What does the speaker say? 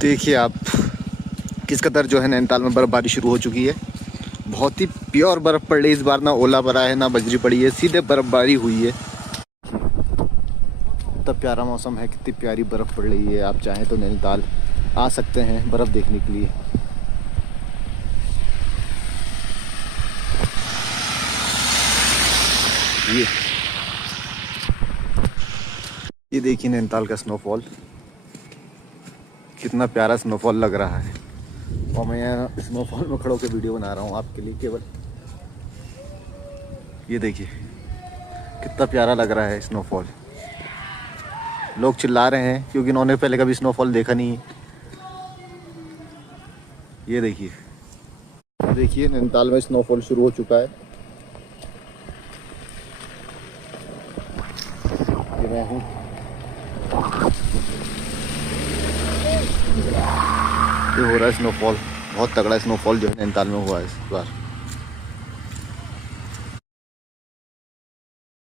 देखिए आप किस कदर जो है नैनीताल में बर्फ़बारी शुरू हो चुकी है। बहुत ही प्योर बर्फ़ पड़ रही है इस बार, ना ओला पड़ा है ना बजरी पड़ी है, सीधे बर्फ़बारी हुई है। कितना प्यारा मौसम है, कितनी प्यारी बर्फ़ पड़ रही है। आप चाहें तो नैनीताल आ सकते हैं बर्फ़ देखने के लिए। ये ये देखिए नैनीताल का स्नोफॉल, कितना प्यारा स्नोफॉल लग रहा है। और मैं यहाँ स्नोफॉल में खड़ो के वीडियो बना रहा हूँ आपके लिए केवल। ये देखिए कितना प्यारा लग रहा है स्नोफॉल। लोग चिल्ला रहे हैं क्योंकि इन्होंने पहले कभी स्नोफॉल देखा नहीं है। ये देखिए, देखिए नैनीताल में स्नोफॉल शुरू हो चुका है। ये मैं हूँ, ये हो रहा है स्नोफॉल। बहुत तगड़ा स्नोफॉल जो है नैनीताल में हुआ है इस बार।